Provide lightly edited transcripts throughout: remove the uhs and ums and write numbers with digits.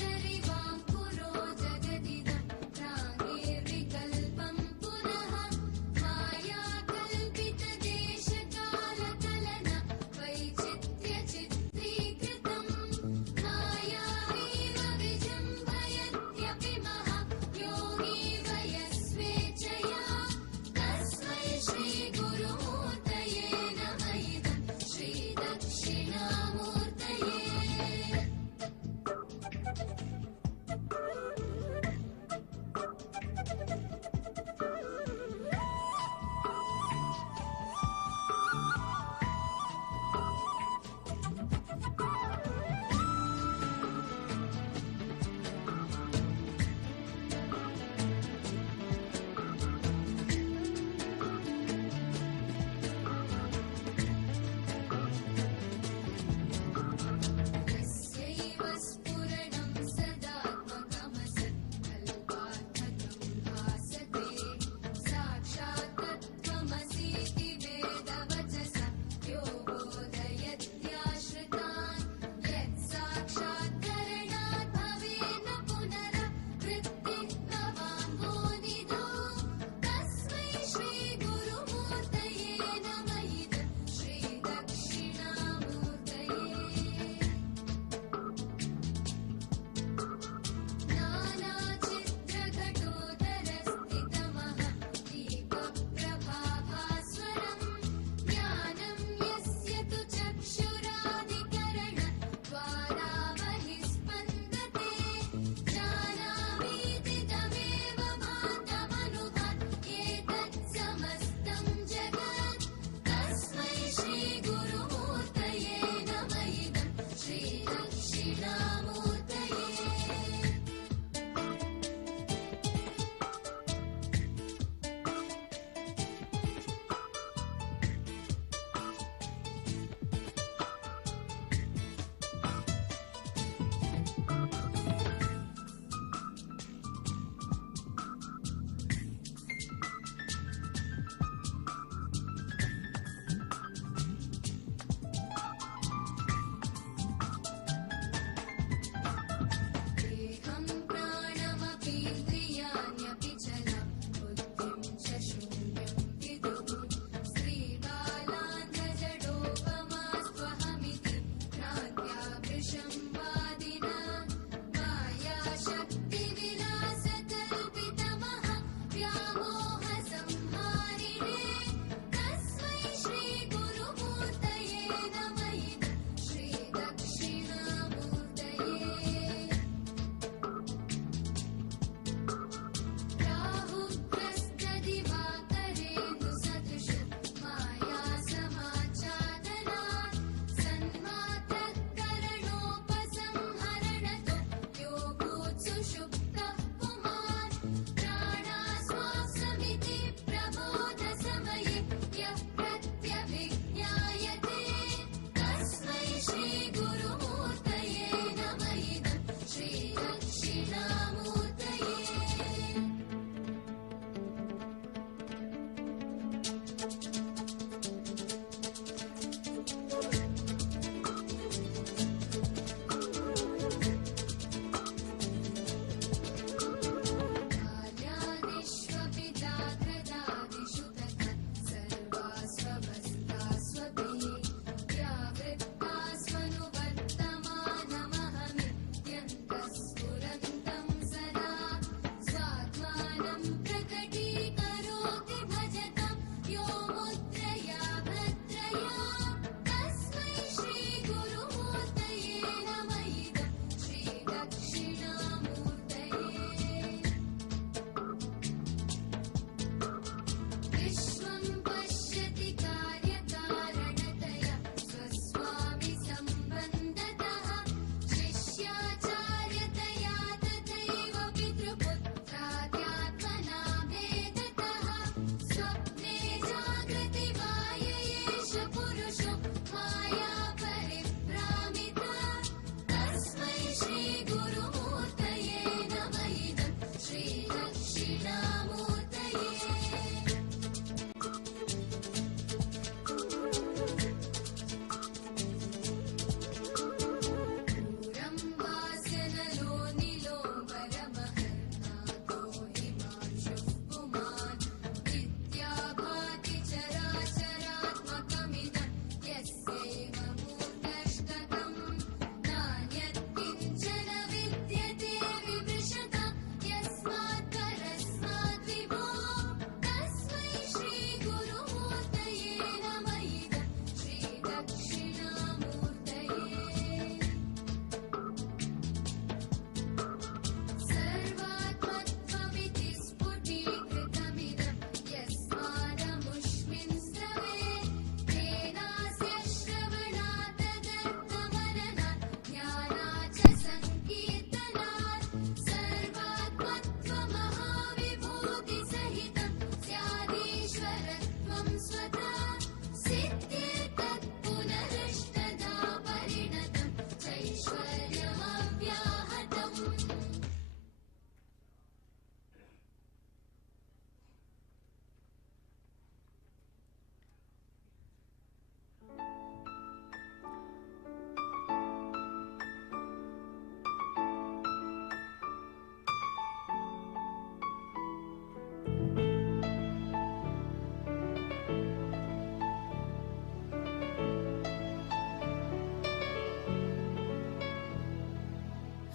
बीजस्यान्तरिवाङ्कुरो जगदिदं प्राङ्गेर्विघ्नविनाशकः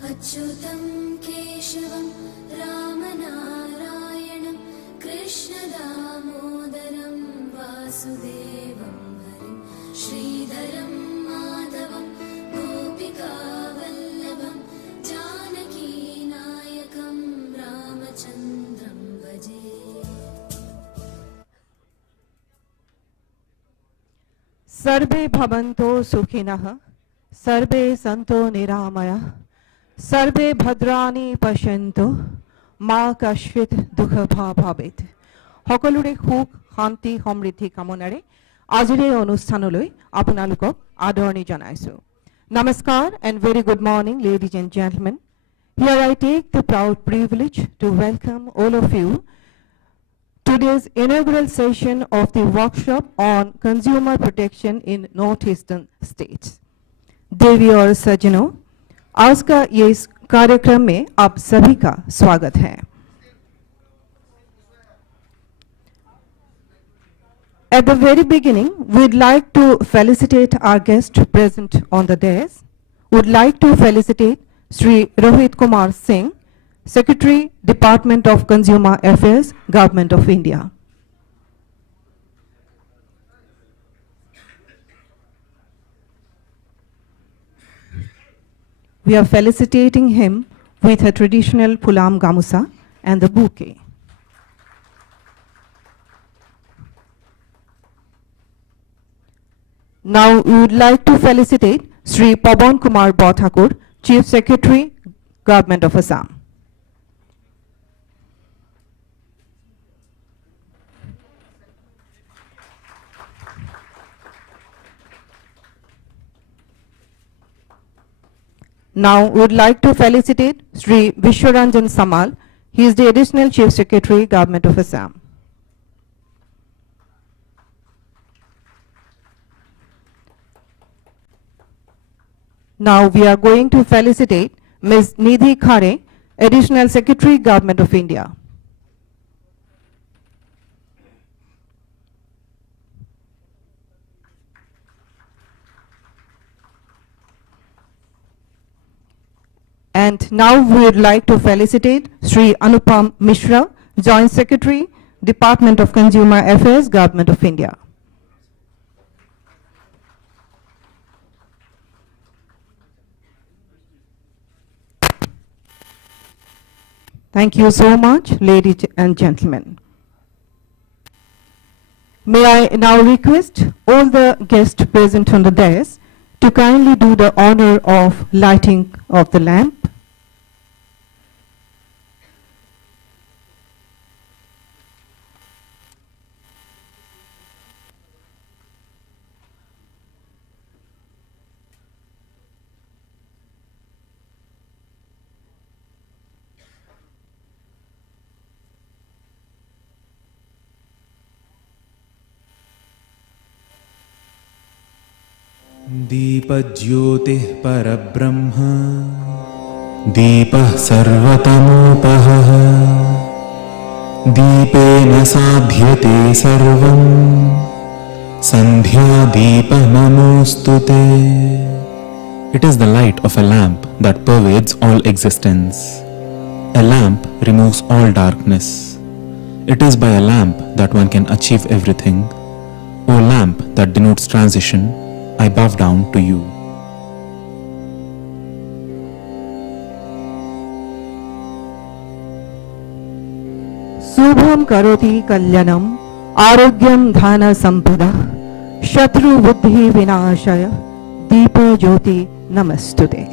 अच्युतं केशवं रामनारायणं कृष्णदामोदरं वासुदेवं हरिं श्रीधरं माधवं गोपिकावल्लभं जानकीनायकं रामचन्द्रं भजे। सर्वे भवन्तो सुखिनः सर्वे सन्तो निरामयः सर्वे भद्राणि पश्यन्तु मा कश्चित् दुःखभाग् भवेत्। সকলোৰে সুখ শান্তি সমৃদ্ধি কামনাৰে আজিৰ এই অনুষ্ঠানলৈ আপোনালোকক আদৰণি জনাইছো। Namaskar and very good morning ladies and gentlemen. Here I take the proud privilege to welcome all of you today's inaugural session of the workshop on consumer protection in northeastern states. देवी और सज्जनों, आज का ये इस कार्यक्रम में आप सभी का स्वागत है। At the very beginning, we'd like to felicitate our guest present on the dais. Would like to felicitate Sri Rohit Kumar Singh, Secretary, Department of Consumer Affairs, Government of India. We are felicitating him with a traditional Pulam Gamusa and the bouquet. Now we would like to felicitate Sri Pawan Kumar Bhattakur, Chief Secretary, Government of Assam. Now we would like to felicitate Sri Vishwaranjan Samal. He is the Additional Chief Secretary, Government of Assam. Now we are going to felicitate Ms. Nidhi Khare, Additional Secretary, Government of India. And now we would like to felicitate Sri Anupam Mishra, Joint Secretary, Department of Consumer Affairs, Government of India. Thank you so much, ladies and gentlemen. May I now request all the guests present on the dais to kindly do the honor of lighting of the lamp. दीपज्योतिः परब्रह्म दीपः सर्वतमोपहः दीपेन साध्यते सर्वं सन्ध्यादीपनमोऽस्तुते. It is the light of a lamp that pervades all existence. A lamp removes all darkness. It is by a lamp that one can achieve everything. O lamp that denotes transition, I bow down to you. Subham karoti kalyanam arogyam dhana sampada shatru buddhi vinashaya deepa jyoti namastute.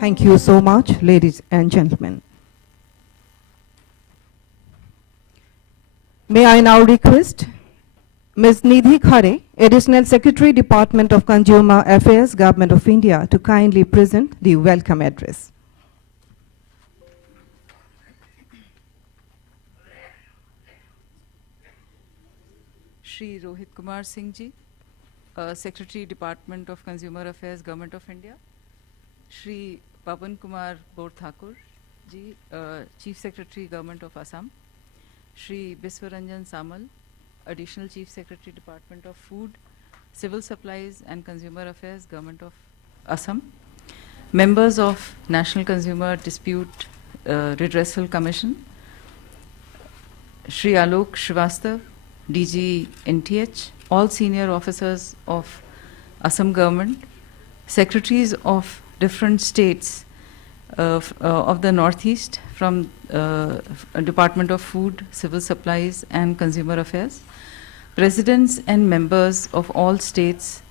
Thank you so much, ladies and gentlemen. May I now request Ms. Nidhi Khare, Additional Secretary, Department of Consumer Affairs, Government of India, to kindly present the welcome address. Shri Rohit Kumar Singh ji, Secretary, Department of Consumer Affairs, Government of India. Shri Pawan Kumar Bhattakur ji, Chief Secretary, Government of Assam. Shri Vishwaranjan Samal, Additional Chief Secretary, Department of Food, Civil Supplies and Consumer Affairs, Government of Assam. members of National Consumer Dispute Redressal Commission, Shri Alok Srivastav, DG NTH, all senior officers of Assam government, secretaries of different states of the Northeast from Department of Food, Civil Supplies and Consumer Affairs, presidents and members of all states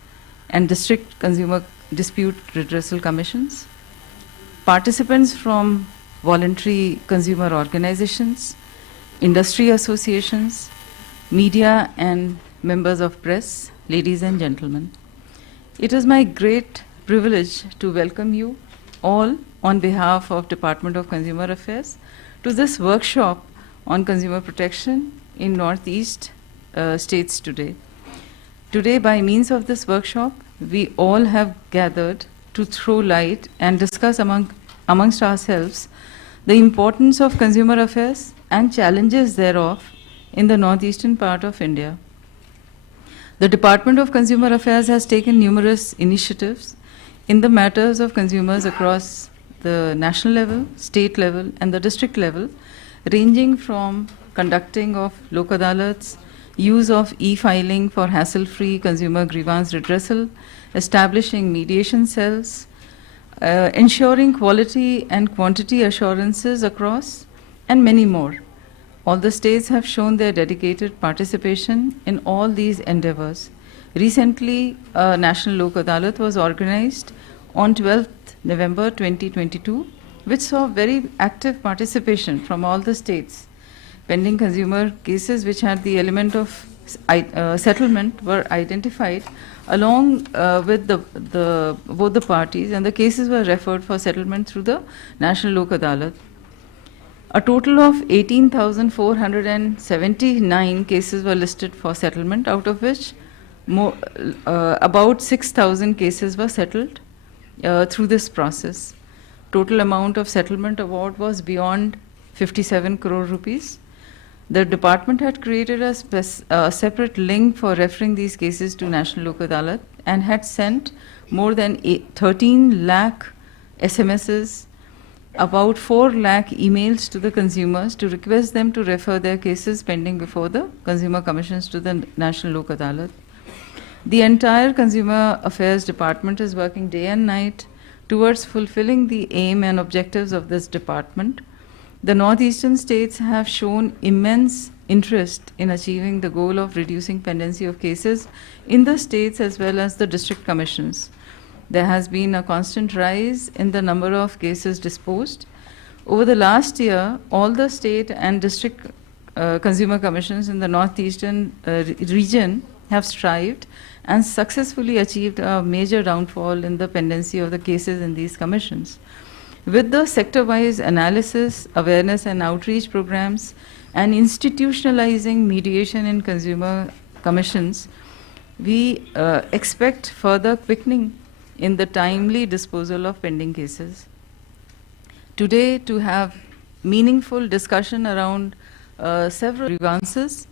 and district consumer dispute redressal commissions, participants from voluntary consumer organizations, industry associations, media and members of press, ladies and gentlemen. It is my great privilege to welcome you all on behalf of Department of Consumer Affairs to this workshop on consumer protection in Northeast states today. Today, by means of this workshop, we all have gathered to throw light and discuss amongst ourselves the importance of consumer affairs and challenges thereof in the northeastern part of India. The Department of Consumer Affairs has taken numerous initiatives in the matters of consumers across the national level, state level, and the district level, ranging from conducting of Lok Adalats, use of e-filing for hassle-free consumer grievance redressal, establishing mediation cells, ensuring quality and quantity assurances across, and many more. All the states have shown their dedicated participation in all these endeavors. Recently, a National Lok Adalat was organized on 12th November 2022, which saw very active participation from all the states. Pending consumer cases which had the element of settlement were identified along with both the parties, and the cases were referred for settlement through the National Lok Adalat. A total of 18,479 cases were listed for settlement, out of which about 6,000 cases were settled through this process. Total amount of settlement award was beyond 57 crore rupees. The department had created a separate link for referring these cases to National Lok Adalat and had sent more than 13 lakh SMSs, about 4 lakh emails to the consumers to request them to refer their cases pending before the consumer commissions to the National Lok Adalat. The entire Consumer Affairs Department is working day and night towards fulfilling the aim and objectives of this department. The northeastern states have shown immense interest in achieving the goal of reducing pendency of cases in the states as well as the district commissions. There has been a constant rise in the number of cases disposed. Over the last year, all the state and district consumer commissions in the northeastern region have strived and successfully achieved a major downfall in the pendency of the cases in these commissions. With the sector-wise analysis, awareness and outreach programs, and institutionalizing mediation in consumer commissions, we expect further quickening in the timely disposal of pending cases. Today, to have meaningful discussion around several grievances,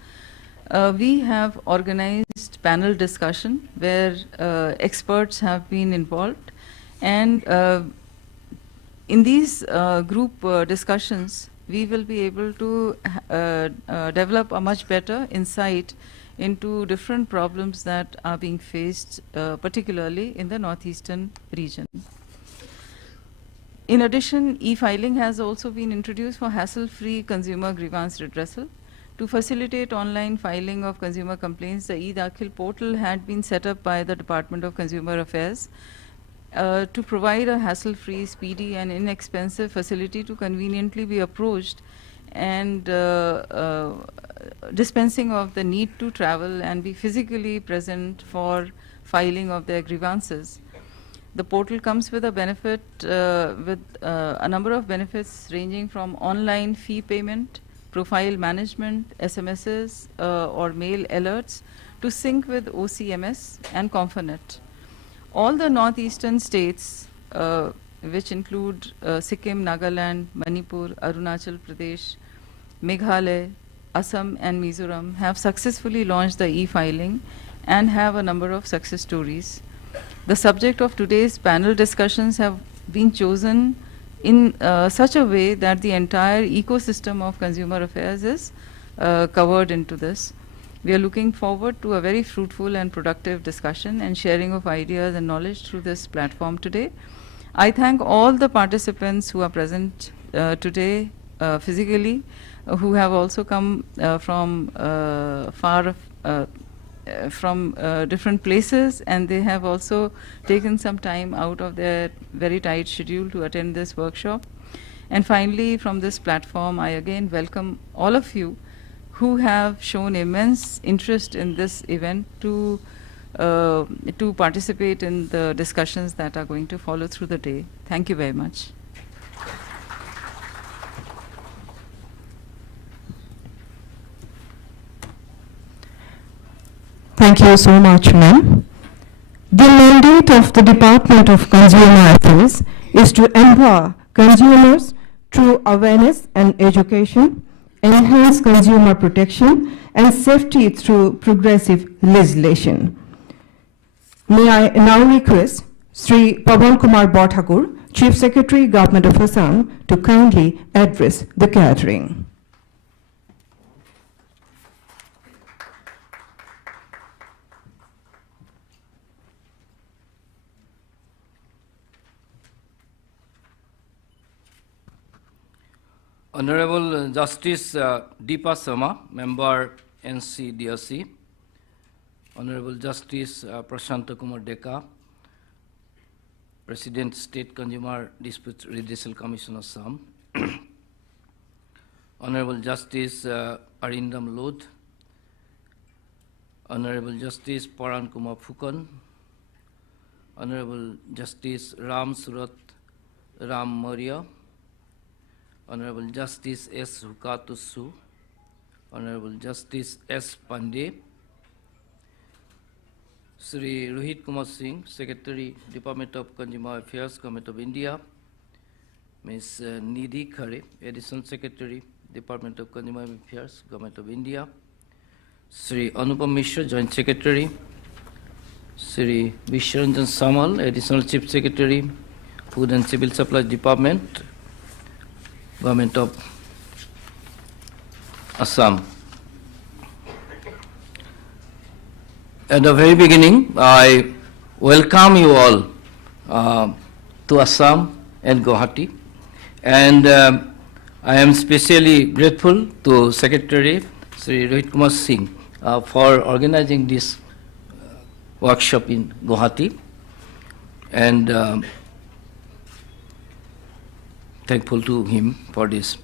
we have organized panel discussion where experts have been involved, and in these group discussions, we will be able to develop a much better insight into different problems that are being faced, particularly in the northeastern region. In addition, e-filing has also been introduced for hassle-free consumer grievance redressal. To facilitate online filing of consumer complaints, the e-Dakhil portal had been set up by the Department of Consumer Affairs to provide a hassle-free, speedy and inexpensive facility to conveniently be approached, and dispensing of the need to travel and be physically present for filing of their grievances. The portal comes with a benefit, with a number of benefits ranging from online fee payment, profile management, SMSs or mail alerts, to sync with OCMS and Confernet. All the northeastern states, which include Sikkim, Nagaland, Manipur, Arunachal Pradesh, Meghalaya, Assam and Mizoram, have successfully launched the e-filing and have a number of success stories. The subject of today's panel discussions have been chosen in such a way that the entire ecosystem of consumer affairs is covered into this. We are looking forward to a very fruitful and productive discussion and sharing of ideas and knowledge through this platform today. I thank all the participants who are present today physically, who have also come from different places, and they have also taken some time out of their very tight schedule to attend this workshop. And finally, from this platform, I again welcome all of you who have shown immense interest in this event to participate in the discussions that are going to follow through the day. Thank you very much. Thank you so much, ma'am. The mandate of the Department of Consumer Affairs is to empower consumers through awareness and education, enhance consumer protection and safety through progressive legislation. May I now request Sri Pavan Kumar Borthakur, Chief Secretary, Government of Assam, to kindly address the gathering. Honorable Justice Deepa Sharma, Member NCDRC, Honorable Justice Prashanta Kumar DoCA, President State Consumer Disputes Redressal Commission Assam, Honorable Justice Arindam Lodh, Honorable Justice Paran Kumar Phukan, Honorable Justice Ram Surat Ram Maurya, Honorable Justice S. Hukatusu, Honorable Justice S. Pandey, Sri Rohit Kumar Singh, Secretary, Department of Consumer Affairs, Government of India, Ms. Nidhi Khare, Additional Secretary, Department of Consumer Affairs, Government of India, Sri Anupam Mishra, Joint Secretary, Sri Vishwaranjan Samal, Additional Chief Secretary, Food and Civil Supplies Department, Government of Assam. At the very beginning, I welcome you all to Assam and Guwahati, and I am especially grateful to Secretary Sri Rohit Kumar Singh for organizing this workshop in Guwahati, and thankful to him for this.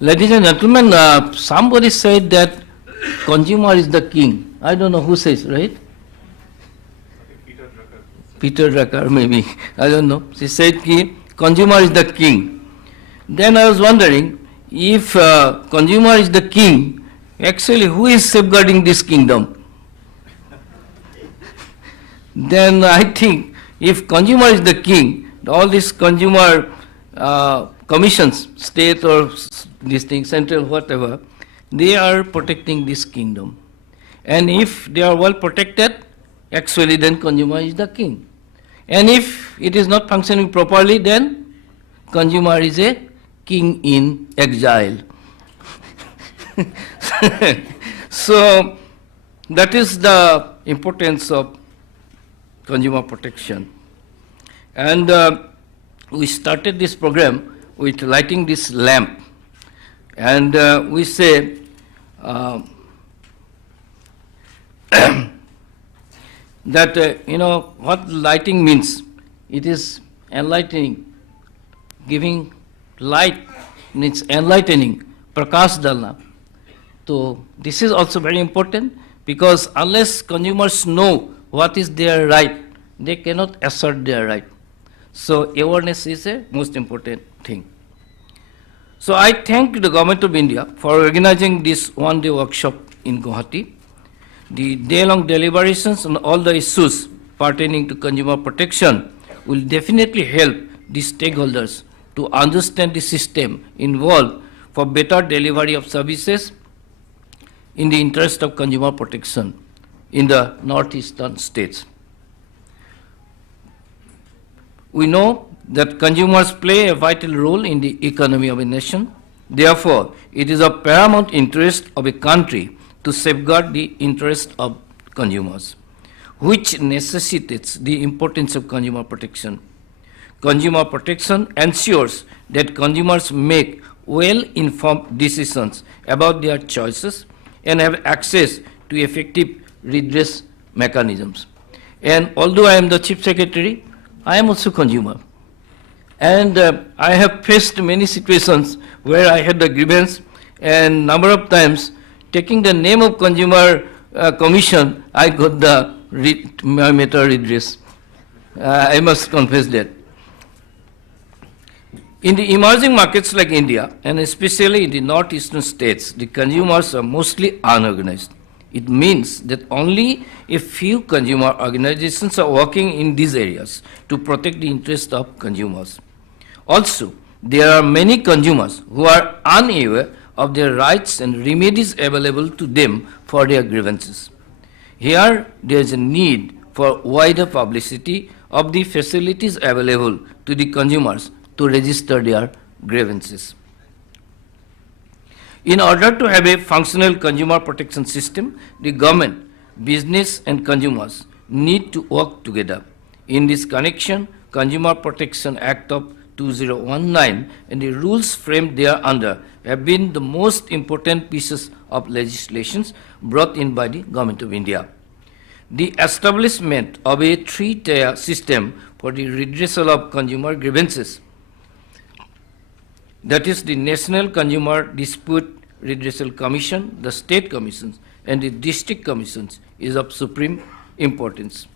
Ladies and gentlemen, somebody said that consumer is the king. I don't know who says, right? Peter Drucker, maybe. I don't know. She said consumer is the king. Then I was wondering, if consumer is the king, actually who is safeguarding this kingdom? Then I think if consumer is the king, all these consumer commissions, state or this thing, central, whatever, they are protecting this kingdom. And if they are well protected, actually then consumer is the king. And if it is not functioning properly, then consumer is a king in exile. So that is the importance of consumer protection. And we started this program with lighting this lamp. And we say that, what lighting means. It is enlightening, giving light means enlightening, prakash dalna. So this is also very important, because unless consumers know what is their right, they cannot assert their right. So awareness is a most important thing. So I thank the Government of India for organizing this one-day workshop in Guwahati. The day-long deliberations on all the issues pertaining to consumer protection will definitely help the stakeholders to understand the system involved for better delivery of services in the interest of consumer protection in the northeastern states. We know that consumers play a vital role in the economy of a nation. Therefore, it is of paramount interest of a country to safeguard the interest of consumers, which necessitates the importance of consumer protection. Consumer protection ensures that consumers make well-informed decisions about their choices and have access to effective redress mechanisms. And although I am the Chief Secretary, I am also consumer. And I have faced many situations where I had the grievance, and number of times taking the name of Consumer Commission, I got the matter redress. I must confess that. In the emerging markets like India, and especially in the northeastern states, the consumers are mostly unorganized. It means that only a few consumer organizations are working in these areas to protect the interest of consumers. Also, there are many consumers who are unaware of their rights and remedies available to them for their grievances. Here, there is a need for wider publicity of the facilities available to the consumers to register their grievances. In order to have a functional consumer protection system, the government, business and consumers need to work together. In this connection, Consumer Protection Act of 2019 and the rules framed thereunder have been the most important pieces of legislation brought in by the Government of India. The establishment of a three-tier system for the redressal of consumer grievances, that is the National Consumer Dispute Redressal Commission, the state commissions, and the district commissions, is of supreme importance.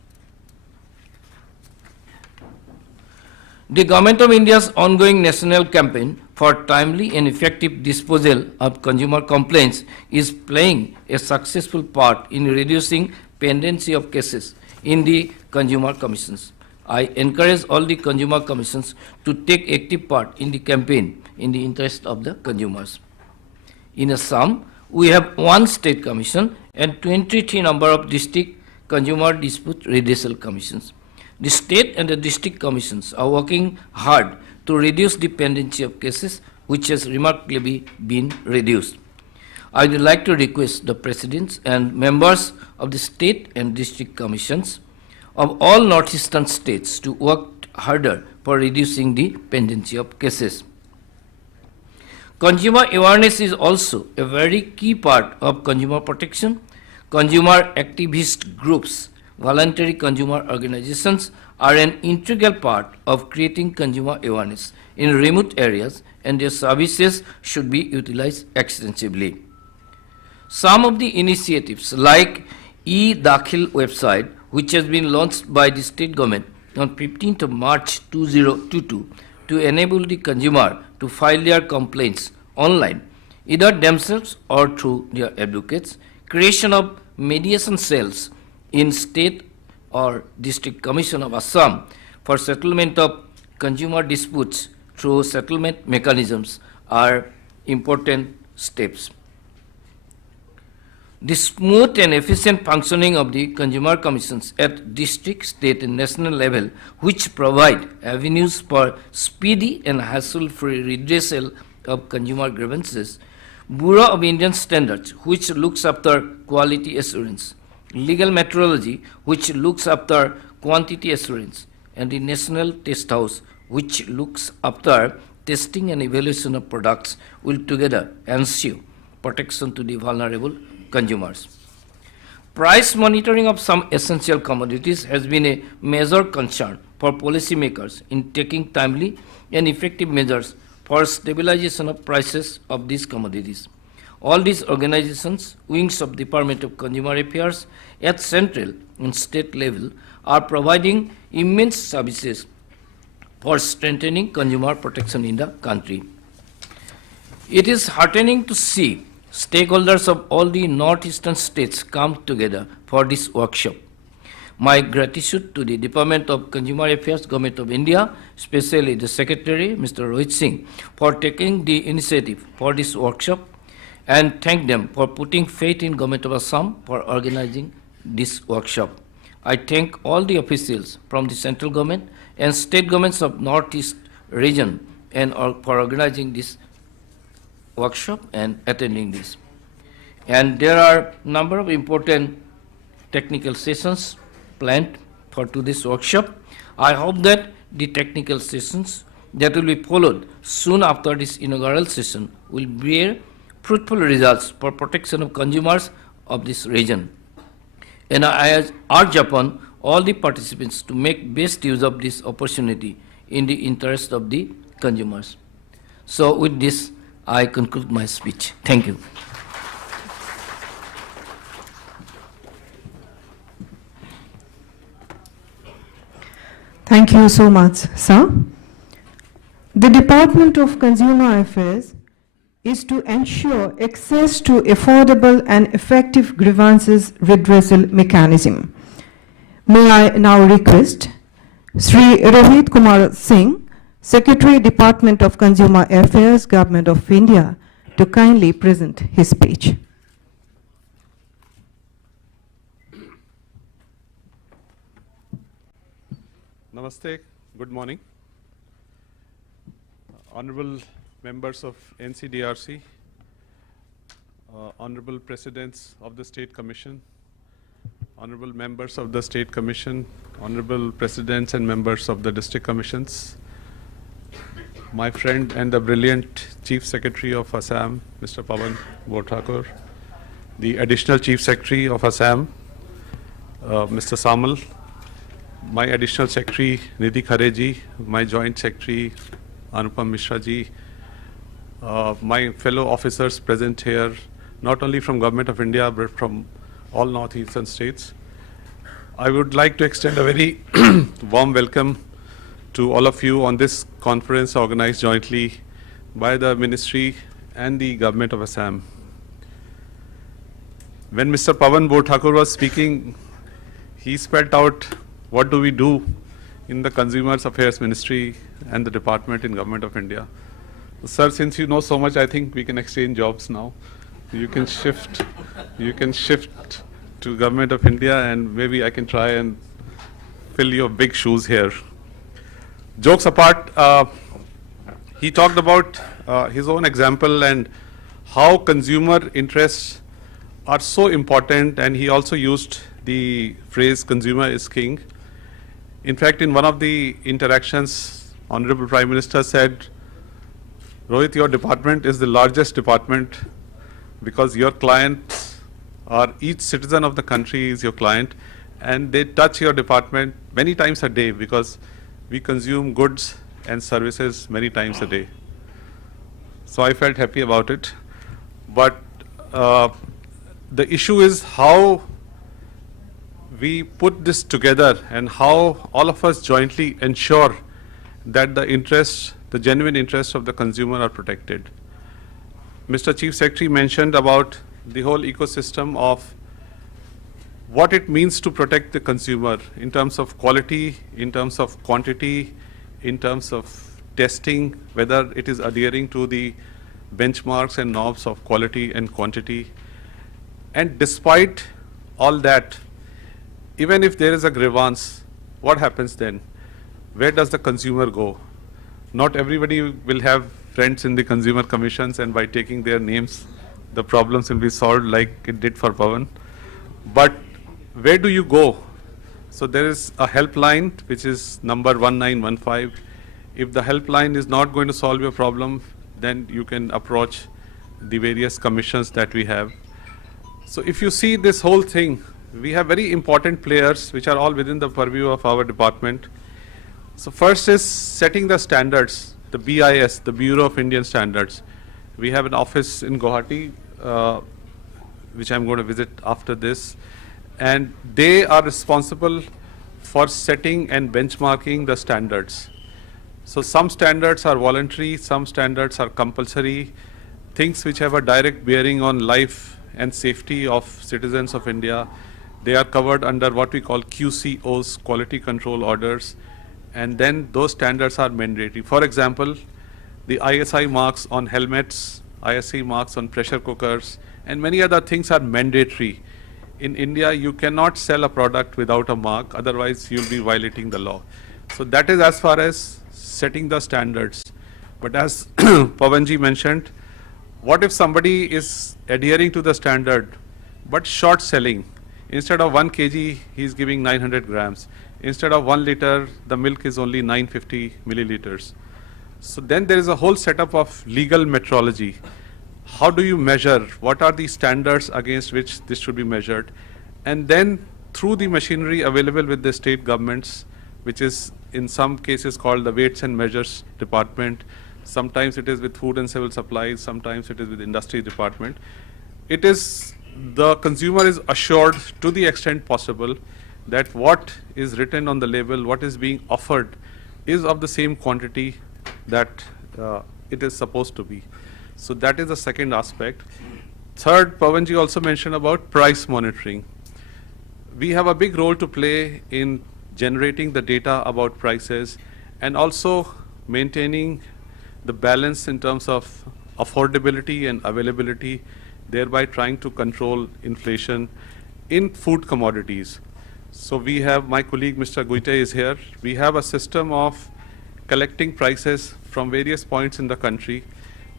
The Government of India's ongoing national campaign for timely and effective disposal of consumer complaints is playing a successful part in reducing pendency of cases in the consumer commissions. I encourage all the consumer commissions to take active part in the campaign in the interest of the consumers. In a sum, we have one state commission and 23 number of district consumer dispute redressal commissions. The state and the district commissions are working hard to reduce the pendency of cases, which has remarkably been reduced. I would like to request the presidents and members of the state and district commissions of all northeastern states to work harder for reducing the pendency of cases. Consumer awareness is also a very key part of consumer protection. Consumer activist groups, voluntary consumer organizations are an integral part of creating consumer awareness in remote areas, and their services should be utilized extensively. Some of the initiatives like e-Dakhil website, which has been launched by the state government on 15th of March 2022 to enable the consumer to file their complaints online, either themselves or through their advocates, creation of mediation cells in state or district commission of Assam for settlement of consumer disputes through settlement mechanisms are important steps. The smooth and efficient functioning of the consumer commissions at district, state and national level, which provide avenues for speedy and hassle-free redressal of consumer grievances, Bureau of Indian Standards, which looks after quality assurance, legal metrology, which looks after quantity assurance, and the National Test House, which looks after testing and evaluation of products, will together ensure protection to the vulnerable consumers. Price monitoring of some essential commodities has been a major concern for policymakers in taking timely and effective measures for stabilization of prices of these commodities. All these organizations, wings of Department of Consumer Affairs at central and state level, are providing immense services for strengthening consumer protection in the country. It is heartening to see stakeholders of all the northeastern states come together for this workshop. My gratitude to the Department of Consumer Affairs, Government of India, especially the Secretary, Mr. Rohit Singh, for taking the initiative for this workshop, and thank them for putting faith in Government of Assam for organizing this workshop. I thank all the officials from the central government and state governments of Northeast region and for organizing this workshop and attending this. And there are number of important technical sessions planned for today's workshop. I hope that the technical sessions that will be followed soon after this inaugural session will bear fruitful results for protection of consumers of this region. And I urge upon all the participants to make best use of this opportunity in the interest of the consumers. So with this, I conclude my speech. Thank you. Thank you so much, sir. The Department of Consumer Affairs is to ensure access to affordable and effective grievances redressal mechanism. May I now request Sri Rohit Kumar Singh, Secretary, Department of Consumer Affairs, Government of India, to kindly present his speech. Namaste, good morning. Honorable members of NCDRC, Honorable Presidents of the State Commission, Honorable members of the State Commission, Honorable Presidents and members of the District Commissions, my friend and the brilliant Chief Secretary of Assam, Mr. Pawan Borthakur, the Additional Chief Secretary of Assam, Mr. Samal, my Additional Secretary Nidhi Khareji, my Joint Secretary Anupam Mishra ji, my fellow officers present here, not only from Government of India but from all northeastern states. I would like to extend a very warm welcome to all of you on this conference organized jointly by the Ministry and the Government of Assam. When Mr. Pawan Borthakur was speaking, he spelled out what do we do in the Consumers Affairs Ministry and the Department in Government of India. Sir, since you know so much, I think we can exchange jobs now. You can shift to Government of India, and maybe I can try and fill your big shoes here. Jokes apart, he talked about his own example and how consumer interests are so important, and he also used the phrase consumer is king. In fact, in one of the interactions, Honorable Prime Minister said, Rohit, your department is the largest department because your clients are, each citizen of the country is your client, and they touch your department many times a day because we consume goods and services many times a day. So I felt happy about it. But the issue is how we put this together and how all of us jointly ensure that the interests, the genuine interests of the consumer are protected. Mr. Chief Secretary mentioned about the whole ecosystem of what it means to protect the consumer in terms of quality, in terms of quantity, in terms of testing, whether it is adhering to the benchmarks and norms of quality and quantity. And despite all that, even if there is a grievance, what happens then? Where does the consumer go? Not everybody will have friends in the consumer commissions, and by taking their names, the problems will be solved like it did for Pawan. But where do you go? So there is a helpline which is number 1915. If the helpline is not going to solve your problem, then you can approach the various commissions that we have. So if you see this whole thing, we have very important players which are all within the purview of our department. So first is setting the standards, the BIS, the Bureau of Indian Standards. We have an office in Guwahati, which I'm going to visit after this, and they are responsible for setting and benchmarking the standards. So some standards are voluntary, some standards are compulsory, things which have a direct bearing on life and safety of citizens of India. They are covered under what we call QCOs, Quality Control Orders, and then those standards are mandatory. For example, the ISI marks on helmets, ISI marks on pressure cookers, and many other things are mandatory. in India, you cannot sell a product without a mark, otherwise you'll be violating the law. So that is as far as setting the standards. But as Pavanji mentioned, what if somebody is adhering to the standard but short selling? Instead of 1 kg, he's giving 900 grams. Instead of 1 liter, the milk is only 950 milliliters. So then there is a whole setup of legal metrology. How do you measure? What are the standards against which this should be measured? And then through the machinery available with the state governments, which is in some cases called the Weights and Measures Department, sometimes it is with Food and Civil Supplies, sometimes it is with Industry Department. It is, the consumer is assured to the extent possible that what is written on the label, what is being offered, is of the same quantity that it is supposed to be. So that is the second aspect. Third, Pavanji also mentioned about price monitoring. We have a big role to play in generating the data about prices and also maintaining the balance in terms of affordability and availability, thereby trying to control inflation in food commodities. So we have, my colleague Mr. Guite is here. We have a system of collecting prices from various points in the country.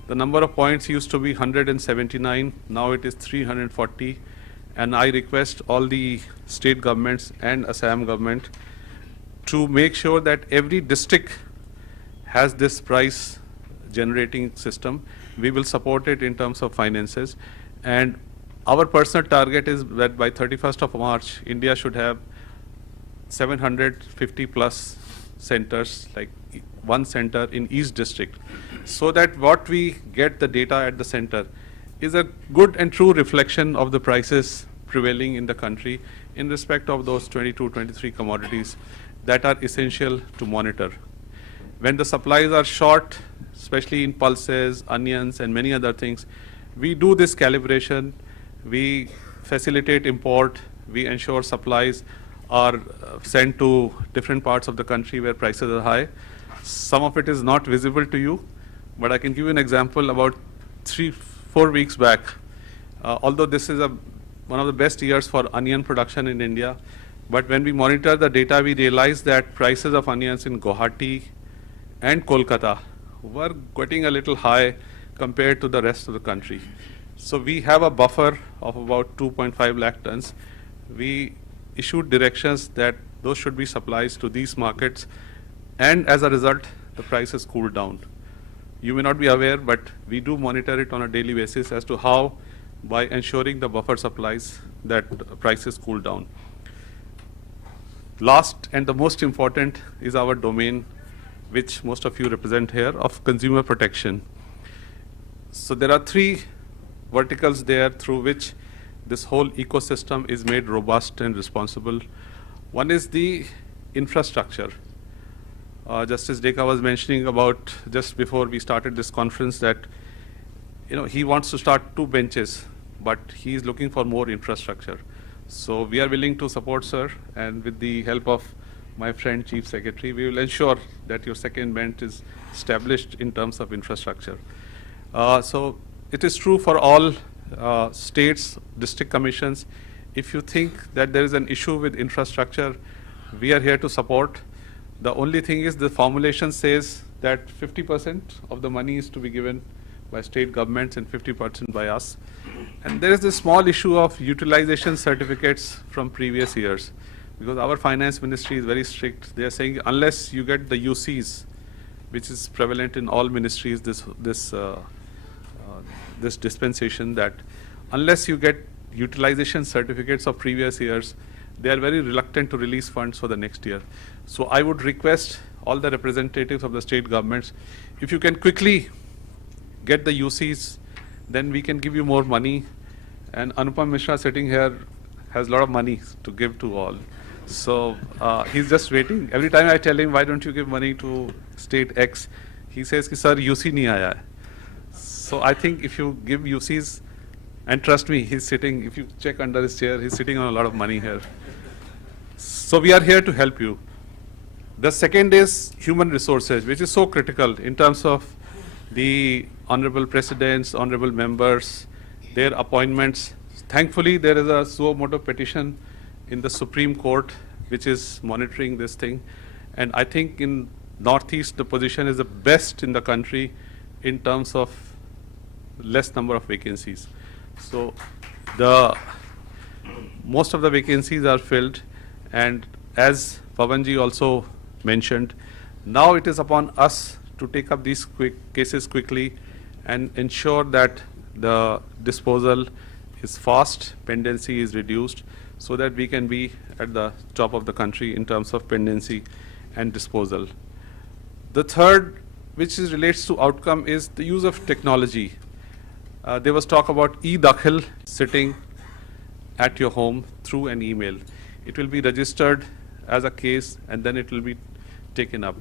The number of points used to be 179, now it is 340. And I request all the state governments and Assam government to make sure that every district has this price generating system. We will support it in terms of finances. And our personal target is that by 31st of March, India should have 750 plus centers, like one center in each district, so that what we get the data at the center is a good and true reflection of the prices prevailing in the country in respect of those 22, 23 commodities that are essential to monitor. When the supplies are short, especially in pulses, onions, and many other things, we do this calibration, we facilitate import, we ensure supplies are sent to different parts of the country where prices are high. Some of it is not visible to you, but I can give you an example. About 3-4 weeks back, although this is one of the best years for onion production in India, but when we monitor the data, we realized that prices of onions in Guwahati and Kolkata were getting a little high compared to the rest of the country. So we have a buffer of about 2.5 lakh tons. We issued directions that those should be supplies to these markets, and as a result, the prices cooled down. You may not be aware, but we do monitor it on a daily basis as to how, by ensuring the buffer supplies, that prices cool down. Last and the most important is our domain, which most of you represent here, of consumer protection. So there are 3 verticals there through which this whole ecosystem is made robust and responsible. One is the infrastructure. Justice DoCA was mentioning about, just before we started this conference, that he wants to start 2 benches, but he is looking for more infrastructure. So we are willing to support, sir, and with the help of my friend Chief Secretary, we will ensure that your second bench is established in terms of infrastructure. So it is true for all states, district commissions. If you think that there is an issue with infrastructure, we are here to support. The only thing is the formulation says that 50% of the money is to be given by state governments and 50% by us. And there is this small issue of utilization certificates from previous years, because our finance ministry is very strict. They are saying unless you get the UCs, which is prevalent in all ministries, this dispensation, that unless you get utilization certificates of previous years, they are very reluctant to release funds for the next year. So I would request all the representatives of the state governments, if you can quickly get the UCs, then we can give you more money. And Anupam Mishra sitting here has a lot of money to give to all. So he's just waiting. Every time I tell him, why don't you give money to state X, he says, sir, UC nahi aaya hai. So I think if you give UCs, and trust me, he's sitting, if you check under his chair, he's sitting on a lot of money here. So we are here to help you. The second is human resources, which is so critical in terms of the honorable presidents, honorable members, their appointments. thankfully, there is a suo motu petition in the Supreme Court which is monitoring this thing. And I think in Northeast, the position is the best in the country in terms of less number of vacancies. So most of the vacancies are filled, and as Pavanji also mentioned, now it is upon us to take up these cases quickly and ensure that the disposal is fast, pendency is reduced, so that we can be at the top of the country in terms of pendency and disposal. The third, which relates to outcome, is the use of technology. There was talk about e-dakhil sitting at your home through an email. It will be registered as a case and then it will be taken up.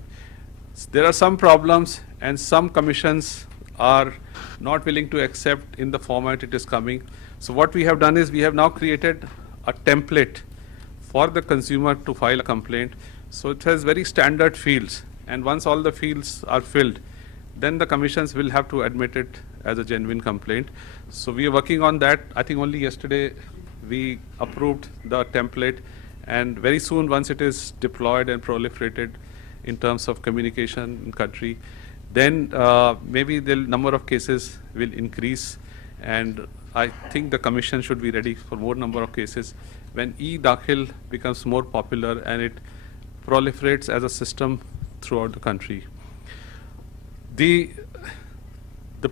There are some problems and some commissions are not willing to accept in the format it is coming. So what we have done is we have now created a template for the consumer to file a complaint. So it has very standard fields, and once all the fields are filled, then the commissions will have to admit it as a genuine complaint. So we are working on that. I think only yesterday we approved the template, and very soon, once it is deployed and proliferated in terms of communication in country, then maybe the number of cases will increase, and I think the commission should be ready for more number of cases when e-dakhil becomes more popular and it proliferates as a system throughout the country. The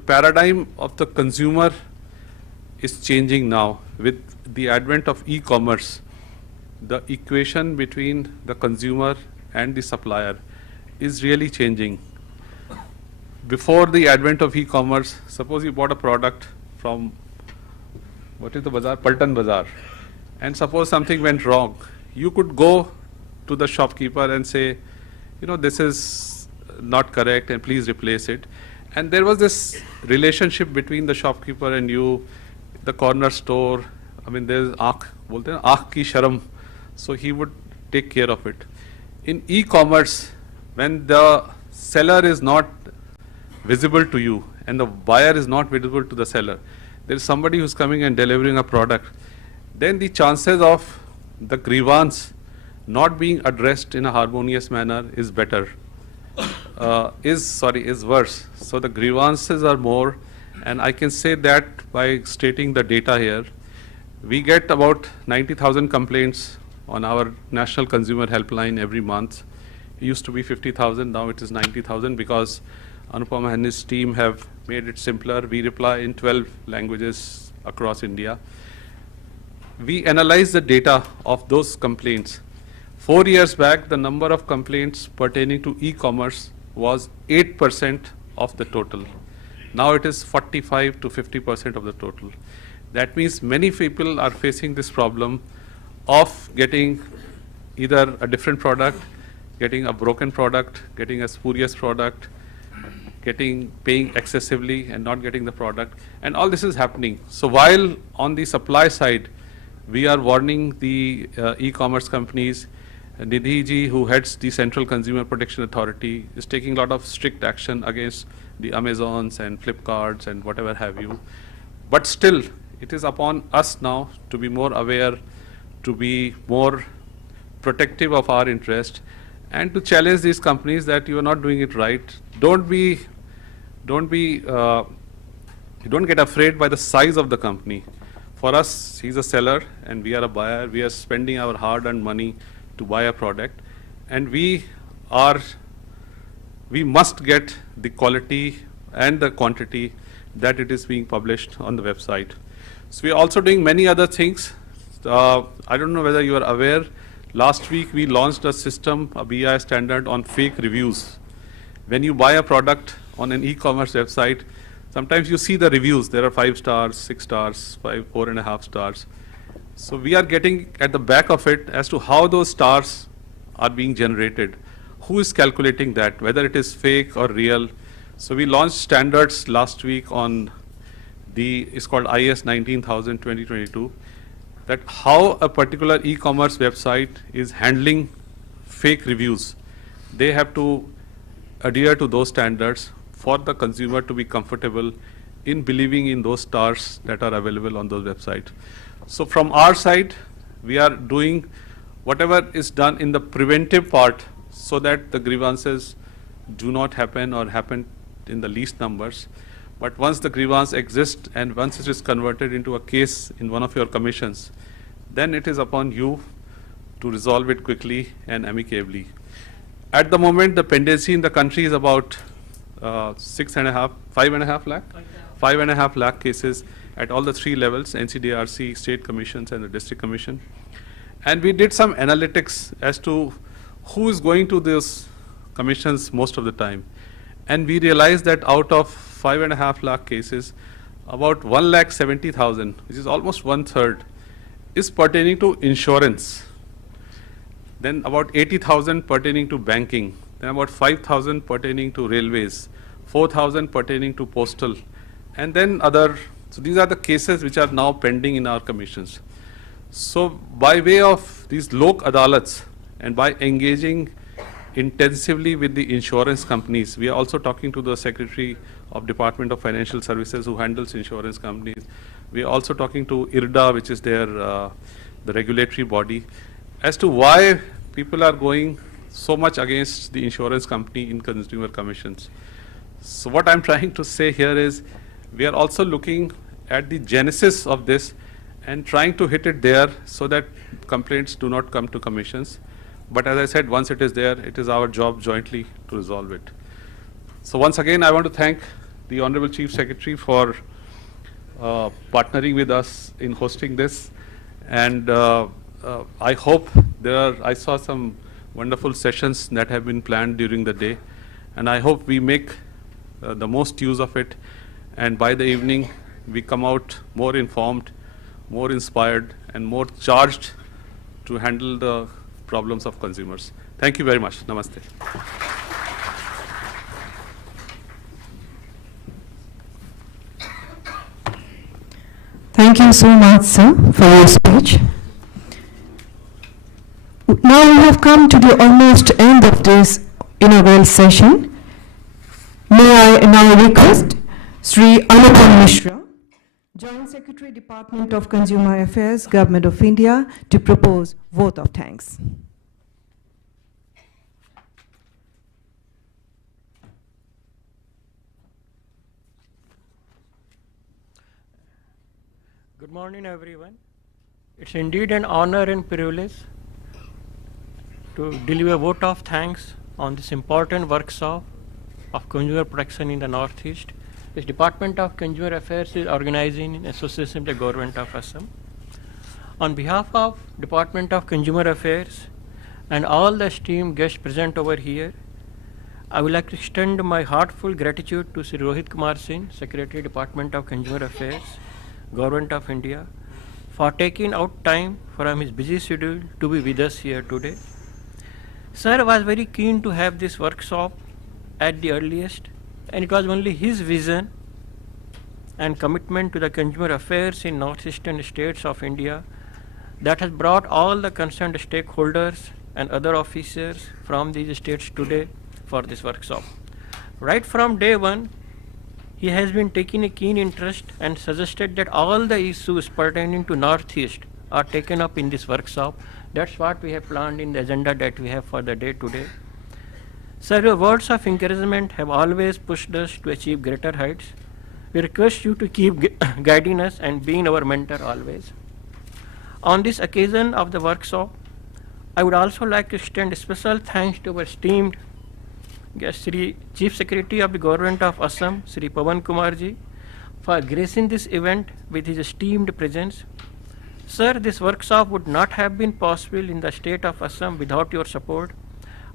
paradigm of the consumer is changing now. With the advent of e-commerce, the equation between the consumer and the supplier is really changing. Before the advent of e-commerce, suppose you bought a product from, what is the bazaar? Paltan Bazaar. And suppose something went wrong. You could go to the shopkeeper and say, you know, this is not correct and please replace it. And there was this relationship between the shopkeeper and you, the corner store. I mean, there's aakh ki sharam. So he would take care of it. In e-commerce, when the seller is not visible to you and the buyer is not visible to the seller, there is somebody who's coming and delivering a product, then the chances of the grievance not being addressed in a harmonious manner is better, is worse. So the grievances are more, and I can say that by stating the data here. We get about 90,000 complaints on our National Consumer Helpline every month. It used to be 50,000, now it is 90,000 because Anupama and his team have made it simpler. We reply in 12 languages across India. We analyze the data of those complaints. 4 years back, the number of complaints pertaining to e-commerce was 8% of the total. Now it is 45 to 50% of the total. That means many people are facing this problem of getting either a different product, getting a broken product, getting a spurious product, paying excessively and not getting the product, and all this is happening. So while on the supply side, we are warning the e-commerce companies, Nidhi ji, who heads the Central Consumer Protection Authority, is taking a lot of strict action against the Amazons and Flipkarts and whatever have you. But still, it is upon us now to be more aware, to be more protective of our interest, and to challenge these companies that you are not doing it right. Don't get afraid by the size of the company. For us, he's a seller and we are a buyer. We are spending our hard-earned money to buy a product, and we must get the quality and the quantity that it is being published on the website. So we are also doing many other things. I don't know whether you are aware, last week we launched a system, a BI standard on fake reviews. When you buy a product on an e-commerce website, sometimes you see the reviews. There are 5 stars, 6 stars, 4.5 stars. So we are getting at the back of it as to how those stars are being generated. Who is calculating that, whether it is fake or real? So we launched standards last week on it's called IS 19000 2022, that how a particular e-commerce website is handling fake reviews. They have to adhere to those standards for the consumer to be comfortable in believing in those stars that are available on those websites. So from our side, we are doing whatever is done in the preventive part so that the grievances do not happen or happen in the least numbers. But once the grievance exists and once it is converted into a case in one of your commissions, then it is upon you to resolve it quickly and amicably. At the moment, the pendency in the country is about 5.5 lakh? 5.5 lakh cases at all the three levels, NCDRC, state commissions and the district commission. And we did some analytics as to who is going to these commissions most of the time. And we realized that out of 5.5 lakh cases, about 1,70,000, which is almost 1/3, is pertaining to insurance. Then about 80,000 pertaining to banking. Then about 5,000 pertaining to railways, 4,000 pertaining to postal, and then other. So these are the cases which are now pending in our commissions. So by way of these lok adalats and by engaging intensively with the insurance companies, we are also talking to the Secretary of Department of Financial Services who handles insurance companies. We are also talking to IRDA, which is their the regulatory body, as to why people are going so much against the insurance company in consumer commissions. So what I'm trying to say here is we are also looking at the genesis of this and trying to hit it there so that complaints do not come to commissions. But as I said, once it is there, it is our job jointly to resolve it. So once again, I want to thank the Honorable Chief Secretary for partnering with us in hosting this. And I hope I saw some wonderful sessions that have been planned during the day. And I hope we make the most use of it. And by the evening, we come out more informed, more inspired, and more charged to handle the problems of consumers. Thank you very much. Namaste. Thank you so much, sir, for your speech. Now we have come to the almost end of this inaugural session. May I now request Sri Anupam Mishra, Joint Secretary, Department of Consumer Affairs, Government of India, to propose vote of thanks. Good morning, everyone. It's indeed an honor and privilege to deliver a vote of thanks on this important workshop of consumer protection in the Northeast, which Department of Consumer Affairs is organizing in association with the Government of Assam. On behalf of Department of Consumer Affairs and all the esteemed guests present over here, I would like to extend my heartfelt gratitude to Sri Rohit Kumar Singh, Secretary, Department of Consumer Affairs, Government of India, for taking out time from his busy schedule to be with us here today. Sir was very keen to have this workshop at the earliest, and it was only his vision and commitment to the consumer affairs in northeastern states of India that has brought all the concerned stakeholders and other officers from these states today for this workshop. Right from day one, he has been taking a keen interest and suggested that all the issues pertaining to Northeast are taken up in this workshop. That's what we have planned in the agenda that we have for the day today. Sir, your words of encouragement have always pushed us to achieve greater heights. We request you to keep guiding us and being our mentor always. On this occasion of the workshop, I would also like to extend special thanks to our esteemed guest, Sri Chief Secretary of the Government of Assam, Sri Pawan Kumar ji, for gracing this event with his esteemed presence. Sir, this workshop would not have been possible in the state of Assam without your support.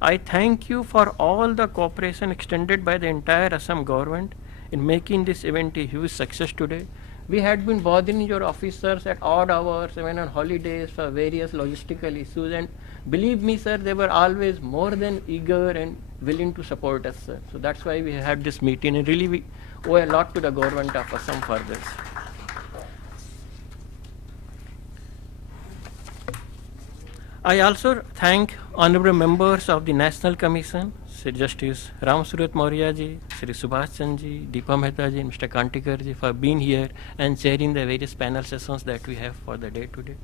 I thank you for all the cooperation extended by the entire Assam government in making this event a huge success today. We had been bothering your officers at odd hours, even on holidays, for various logistical issues, and believe me, sir, they were always more than eager and willing to support us, sir. So that's why we had this meeting, and really we owe a lot to the government of Assam for this. I also thank honorable members of the National Commission, Sri Justice Ram Surat Maurya ji, Sri Subhash Chandra ji, Deepa Mehta ji, and Mr. Kantikar ji for being here and chairing the various panel sessions that we have for the day today.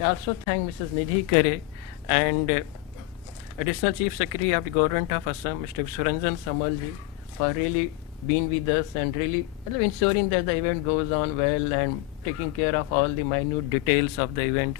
I also thank Mrs. Nidhi Kare and Additional Chief Secretary of the Government of Assam, Mr. Suranjan Samal ji, for really being with us and really ensuring that the event goes on well and taking care of all the minute details of the event.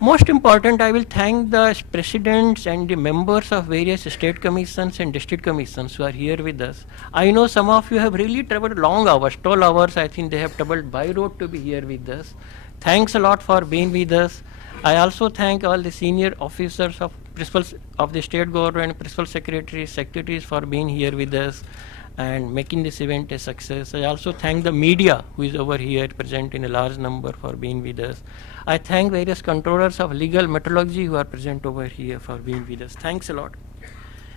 Most important, I will thank the presidents and the members of various state commissions and district commissions who are here with us. I know some of you have really traveled long hours, 12 hours. I think they have traveled by road to be here with us. Thanks a lot for being with us. I also thank all the senior officers of principals of the state government, principal secretaries, secretaries for being here with us and making this event a success. I also thank the media who is over here present in a large number for being with us. I thank various controllers of legal methodology who are present over here for being with us. Thanks a lot.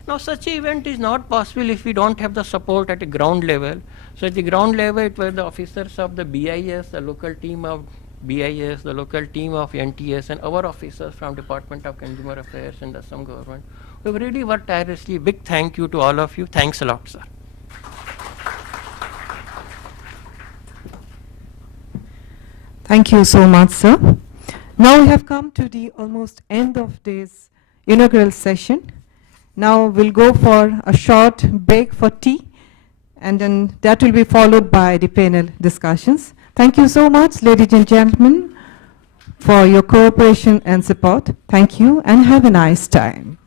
Now, such an event is not possible if we don't have the support at the ground level. So at the ground level, it were the officers of the BIS, the local team of BIS, the local team of NTS, and our officers from Department of Consumer Affairs and the Assam government. We have really worked tirelessly. Big thank you to all of you. Thanks a lot, sir. Thank you so much, sir. Now we have come to the almost end of this inaugural session. Now we'll go for a short break for tea, and then that will be followed by the panel discussions. Thank you so much, ladies and gentlemen, for your cooperation and support. Thank you, and have a nice time.